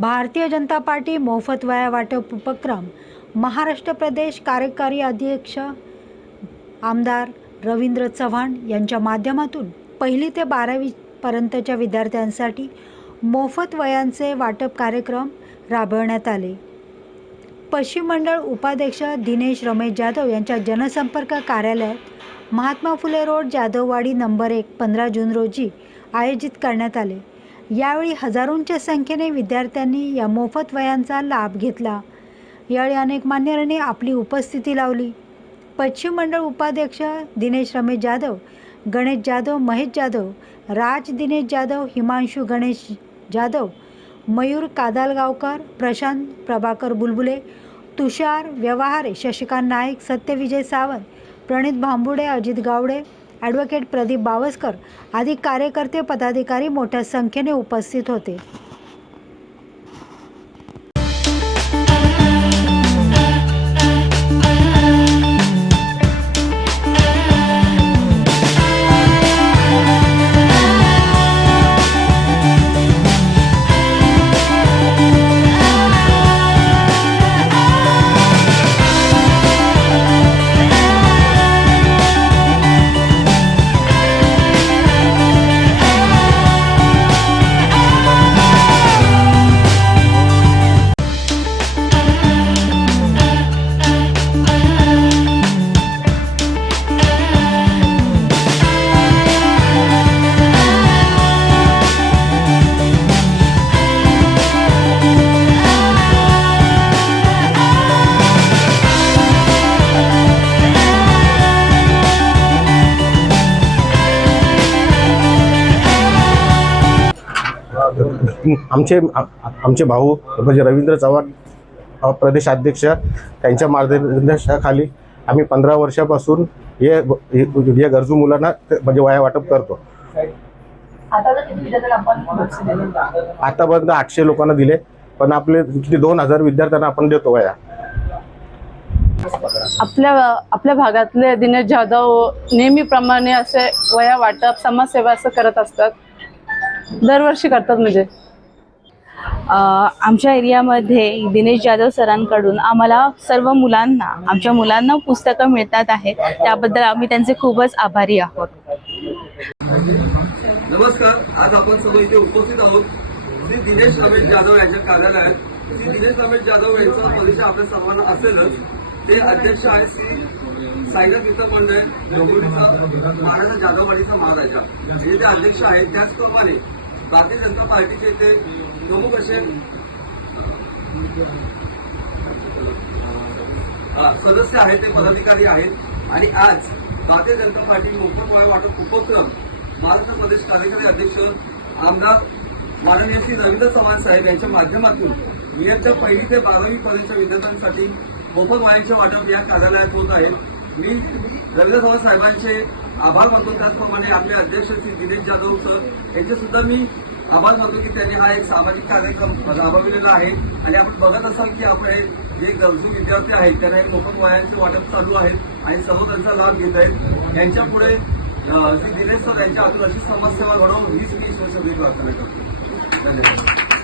Bharatiya Janata party मोफत वया वाटप उपक्रम. महाराष्ट्र प्रदेश कार्यकारी अध्यक्ष आमदार रवींद्र चव्हाण यांच्या माध्यमातून पहिली ते बारावीपर्यंतच्या विद्यार्थ्यांसाठी मोफत वयांचे वाटप कार्यक्रम राबवण्यात आले. पश्चिम मंडळ उपाध्यक्ष दिनेश रमेश जाधव यांच्या जनसंपर्क कार्यालयात महात्मा फुले रोड जाधववाडी नंबर एक पंधरा जून रोजी आयोजित करण्यात आले. यावेळी हजारोंच्या संख्येने विद्यार्थ्यांनी या मोफत वयांचा लाभ घेतला. यावेळी अनेक मान्यवरांनी आपली उपस्थिती लावली. पश्चिम मंडळ उपाध्यक्ष दिनेश रमेश जाधव गणेश जाधव महेश जाधव राज दिनेश जाधव हिमांशू गणेश जाधव मयूर कादालगावकर प्रशांत प्रभाकर बुलबुले तुषार व्यवहारे शशिकांत नाईक सत्यविजय सावंत प्रणित भांबुडे अजित गावडे ॲडव्होकेट प्रदीप बावस्कर आदी कार्यकर्ते पदाधिकारी मोठ्या संख्येने उपस्थित होते. आमचे आमचे भाऊ म्हणजे रवींद्र चव्हाण प्रदेशाध्यक्ष त्यांच्या मार्गदर्शनाखाली आम्ही पंधरा वर्षापासून हे हे हे गरजू मुलांना म्हणजे वया वाटप करतो. आतापर्यंत आठशे लोकांना दिले पण आपले किती दोन हजार विद्यार्थ्यांना आपण देतो वया. आपल्या आपल्या भागातले दिनेश जाधव नेहमीप्रमाणे असे वया वाटप समाजसेवा असं करत असतात. दरवर्षी करतात म्हणजे. आमच्या एरियामध्ये दिनेश जाधव सरांकडून आम्हाला सर्व मुलांना आमच्या मुलांना पुस्तकं मिळतात आहेत. त्याबद्दल आम्ही त्यांचे खूपच आभारी आहोत. नमस्कार आज आपण सर्व इथे उपस्थित आहोत. श्री दिनेश रमेश जाधव यांच्या कार्यालयात. श्री दिनेश रमेश जाधव यांचा परिचय आपल्या सर्वांना असेलच. ते अध्यक्ष आहेत श्री साईनाथ मित्र मंडळ महाराजा जाधववाडीचा महाराजा. म्हणजे ते अध्यक्ष आहेत त्याचप्रमाणे भारतीय जनता पार्टीचे ते प्रमुख असे सदस्य आहेत ते पदाधिकारी आहेत. आणि आज भारतीय जनता पार्टी मोफत वाय वाटप उपक्रम महाराष्ट्र प्रदेश कार्यकारी अध्यक्ष आमदार माननीय श्री रवींद्र चव्हाण साहेब यांच्या माध्यमातून इयत्ता पहिली ते बारावी पर्यंतच्या विद्यार्थ्यांसाठी मोफत माहितीचे वाटप या कार्यालयात होत आहे. मी रवींद्र चव्हाण साहेबांचे आभार मानतो त्याचप्रमाणे आपले अध्यक्ष श्री दिनेश जाधव सर यांचे सुद्धा मी आभार मानतो की त्यांनी हा एक सामाजिक कार्यक्रम राबविलेला आहे. आणि आपण बघत असाल की आपले जे गरजू विद्यार्थी आहेत त्यांना एक मोफत वयांचे वाटप चालू आहेत आणि सर्व त्यांचा लाभ घेत आहेत. यांच्यापुढे श्री दिनेश सर यांच्या हातून अशी समाजसेवा घडवून हीच मी ईश्वर प्रार्थना करतो धन्यवाद.